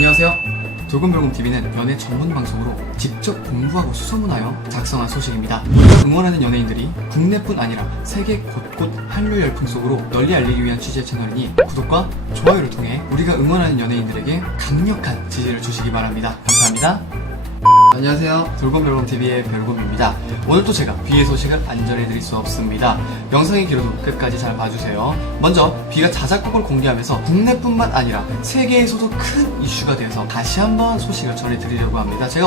안녕하세요. 돌곰돌곰TV는 연애 전문 방송으로 직접 공부하고 수소문하여 작성한 소식입니다. 응원하는 연예인들이 국내뿐 아니라 세계 곳곳 한류 열풍 속으로 널리 알리기 위한 취지의 채널이니 구독과 좋아요를 통해 우리가 응원하는 연예인들에게 강력한 지지를 주시기 바랍니다. 감사합니다. 안녕하세요. 돌곰별곰TV의 별곰입니다. 오늘도 제가 비의 소식을 안 전해드릴 수 없습니다. 영상이 길어도 끝까지 잘 봐주세요. 먼저 비가 자작곡을 공개하면서 국내뿐만 아니라 세계에서도 큰 이슈가 되어서 다시 한번 소식을 전해드리려고 합니다. 제가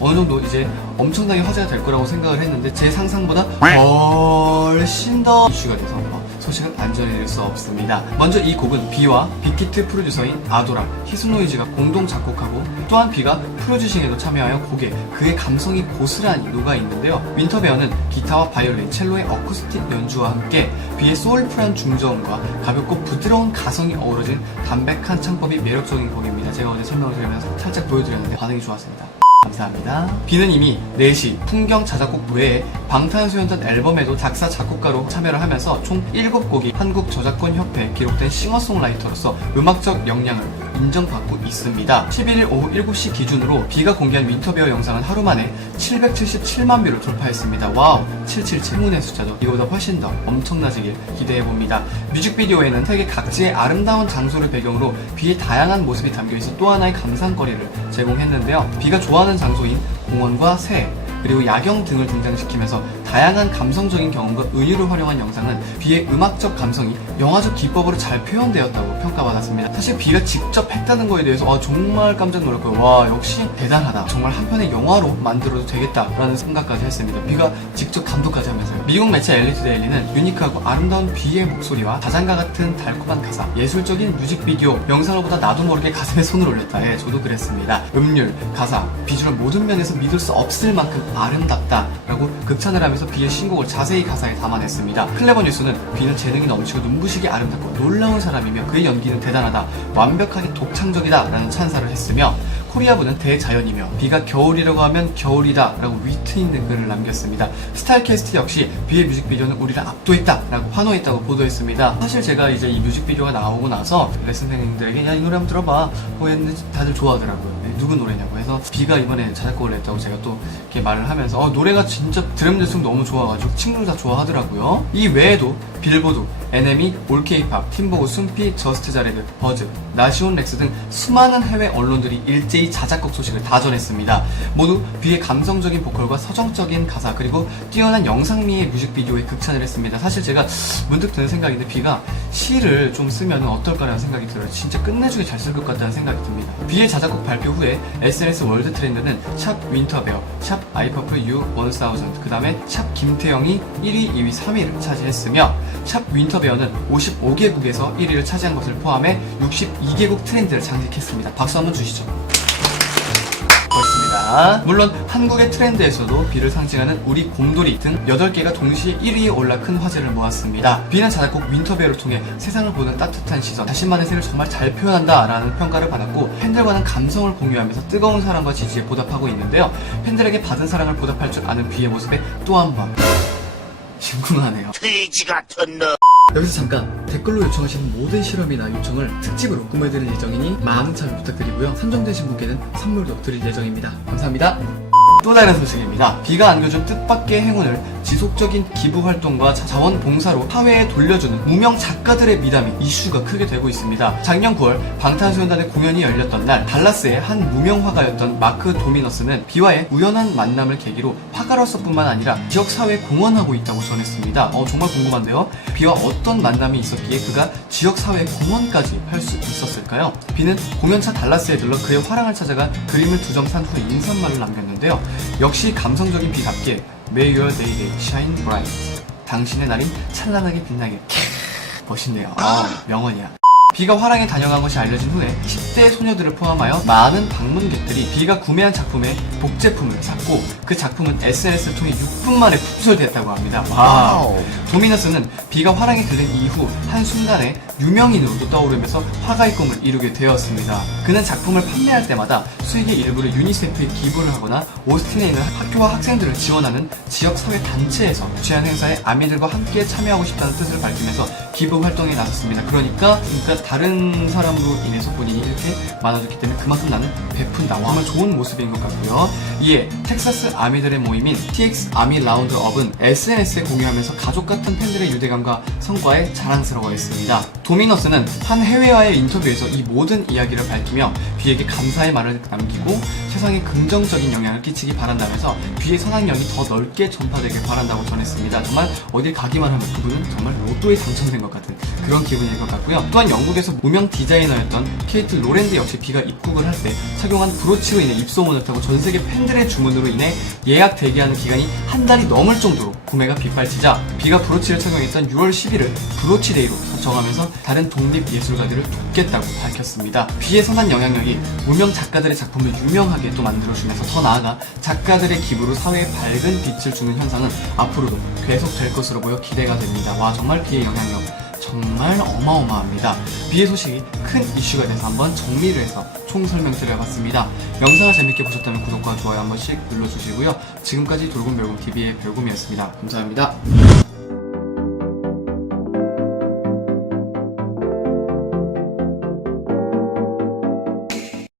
어느 정도 이제 엄청나게 화제가 될 거라고 생각을 했는데 제 상상보다 훨씬 더 이슈가 돼서 어, 소식을 안 전해드릴 수 없습니다. 먼저 이 곡은 비와 빅히트 프로듀서인 아도라, 히스노이즈가 공동 작곡하고 또한 비가 프로듀싱에도 참여하여 곡에 그의 감성이 고스란히 녹아 있는데요. 윈터베어는 기타와 바이올린, 첼로의 어쿠스틱 연주와 함께 비의 소울풀한 중저음과 가볍고 부드러운 가성이 어우러진 담백한 창법이 매력적인 곡입니다. 제가 어제 설명을 드리면서 살짝 보여드렸는데 반응이 좋았습니다. 감사합니다. 비는 이미 4시 풍경 자작곡 외에 방탄소년단 앨범에도 작사 작곡가로 참여를 하면서 총 7곡이 한국 저작권 협회에 기록된 싱어송라이터로서 음악적 역량을 인정받고 있습니다. 11일 오후 7시 기준으로 비가 공개한 윈터베어 영상은 하루 만에 777만 뷰를 돌파했습니다. 와우, 777 행운의 숫자죠. 이거보다 훨씬 더 엄청나지길 기대해봅니다. 뮤직비디오에는 세계 각지의 아름다운 장소를 배경으로 비의 다양한 모습이 담겨있어 또 하나의 감상거리를 제공했는데요. 비가 좋아하는 장소인 공원과 새, 그리고 야경 등을 등장시키면서 다양한 감성적인 경험과 은유를 활용한 영상은 비의 음악적 감성이 영화적 기법으로 잘 표현되었다고 평가받았습니다. 사실 비가 직접 했다는 거에 대해서 와, 정말 깜짝 놀랐고요. 와 역시 대단하다. 정말 한 편의 영화로 만들어도 되겠다라는 생각까지 했습니다. 비가 직접 감독까지 하면서요. 미국 매체 엘리트 데일리는 유니크하고 아름다운 비의 목소리와 자장가 같은 달콤한 가사, 예술적인 뮤직비디오, 영상을 보다 나도 모르게 가슴에 손을 올렸다. 예, 저도 그랬습니다. 음률, 가사, 비주얼 모든 면에서 믿을 수 없을 만큼 아름답다라고 극찬을 하면서 비의 신곡을 자세히 가사에 담아냈습니다. 클레버 뉴스는 비는 재능이 넘치고 눈부시게 아름답고 놀라운 사람이며 그의 연기는 대단하다, 완벽하게 독창적이다라는 찬사를 했으며 코리아부는 대자연이며 비가 겨울이라고 하면 겨울이다라고 위트 있는 글을 남겼습니다. 스타일캐스트 역시 비의 뮤직비디오는 우리를 압도했다라고 환호했다고 보도했습니다. 사실 제가 이제 이 뮤직비디오가 나오고 나서 레슨 선생님들에게 야 이 노래 한번 들어봐 뭐 했는데 다들 좋아하더라고요. 네, 누구 노래냐고 해서 비가 이번에 자작곡을 냈다고 제가 또 이렇게 말을 하면서 어, 노래가 진짜 드럼들성 너무 좋아가지고 친구들 다 좋아하더라고요. 이 외에도 빌보드, NME, 올케이팝, 팀보고, 숨피, 저스트 자레드, 버즈, 나시온 렉스 등 수많은 해외 언론들이 일제히 자작곡 소식을 다 전했습니다. 모두 비의 감성적인 보컬과 서정적인 가사 그리고 뛰어난 영상미의 뮤직비디오에 극찬을 했습니다. 사실 제가 문득 드는 생각인데 비가 시를 좀 쓰면 어떨까라는 생각이 들어요. 진짜 끝내주게 잘 쓸 것 같다는 생각이 듭니다. 비의 자작곡 발표 후에 SNS 월드 트렌드는 샵 윈터베어, 샵 아이퍼플 U 1000, 그 다음에 샵 김태영이 1위, 2위, 3위를 차지했으며 샵 윈터베어는 55개국에서 1위를 차지한 것을 포함해 62개국 트렌드를 장식했습니다. 박수 한번 주시죠. 물론 한국의 트렌드에서도 비를 상징하는 우리 곰돌이 등 8개가 동시에 1위에 올라 큰 화제를 모았습니다. 비는 자작곡 윈터베어를 통해 세상을 보는 따뜻한 시선, 자신만의 색을 정말 잘 표현한다 라는 평가를 받았고 팬들과는 감성을 공유하면서 뜨거운 사랑과 지지에 보답하고 있는데요. 팬들에게 받은 사랑을 보답할 줄 아는 비의 모습에 또 한번 심쿵하네요. 돼지 같은 놈. 여기서 잠깐 댓글로 요청하신 모든 실험이나 요청을 특집으로 꾸며드릴 예정이니 많은 참여 부탁드리고요. 선정되신 분께는 선물도 드릴 예정입니다. 감사합니다. 또 다른 소식입니다. 비가 안겨준 뜻밖의 행운을 지속적인 기부 활동과 자- 자원 봉사로 사회에 돌려주는 무명 작가들의 미담이 이슈가 크게 되고 있습니다. 작년 9월 방탄소년단의 공연이 열렸던 날 달라스의 한 무명 화가였던 마크 도미너스는 비와의 우연한 만남을 계기로 화가로서뿐만 아니라 지역 사회에 공헌하고 있다고 전했습니다. 어, 정말 궁금한데요. 비와 어떤 만남이 있었기에 그가 지역 사회 공헌까지 할 수 있었을까요? 비는 공연차 달라스에 들러 그의 화랑을 찾아가 그림을 두 점 산 후 인사말을 남겼는데요. 역시 감성적인 비답게 May your day day shine bright. 당신의 날이 찬란하게 빛나게. 캬, 멋있네요. 아, 명언이야. 비가 화랑에 다녀간 것이 알려진 후에 10대 소녀들을 포함하여 많은 방문객들이 비가 구매한 작품의 복제품을 샀고 그 작품은 SNS를 통해 6분 만에 품절됐다고 합니다. 와우. 도미너스는 비가 화랑에 들린 이후 한순간에 유명인으로 떠오르면서 화가의 꿈을 이루게 되었습니다. 그는 작품을 판매할 때마다 수익의 일부를 유니세프에 기부를 하거나 오스틴에 있는 학교와 학생들을 지원하는 지역사회 단체에서 취한 행사에 아미들과 함께 참여하고 싶다는 뜻을 밝히면서 기부 활동에 나섰습니다. 그러니까, 그러니까 다른 사람으로 인해서 본인이 이렇게 많아졌기 때문에 그만큼 나는 베푼다. 정말 좋은 모습인 것 같고요. 이에 텍사스 아미들의 모임인 TX 아미 라운드 업은 SNS에 공유하면서 가족 같은 팬들의 유대감과 성과에 자랑스러워했습니다. 도미너스는 한 해외와의 인터뷰에서 이 모든 이야기를 밝히며 뷔에게 감사의 말을 남기고 세상에 긍정적인 영향을 끼치기 바란다면서 뷔의 선악력이 더 넓게 전파되길 바란다고 전했습니다. 정말 어딜 가기만 하면 그분은 정말 로또에 당첨된 것 같은 그런 기분일 것 같고요. 또한 영국에서 무명 디자이너였던 케이트 로랜드 역시 비가 입국을 할 때 착용한 브로치로 인해 입소문을 타고 전 세계 팬들의 주문으로 인해 예약 대기하는 기간이 한 달이 넘을 정도로 구매가 빗발치자 비가 브로치를 착용했던 6월 10일을 브로치데이로 정하면서 다른 독립 예술가들을 돕겠다고 밝혔습니다. 비의 선한 영향력이 무명 작가들의 작품을 유명하게 또 만들어주면서 더 나아가 작가들의 기부로 사회에 밝은 빛을 주는 현상은 앞으로도 계속될 것으로 보여 기대가 됩니다. 와 정말 비의 영향력 정말 어마어마합니다. 비의 소식이 큰 이슈가 돼서 한번 정리를 해서 총 설명 드려봤습니다. 영상을 재밌게 보셨다면 구독과 좋아요 한 번씩 눌러주시고요. 지금까지 돌곰별곰TV의 별곰이었습니다. 감사합니다.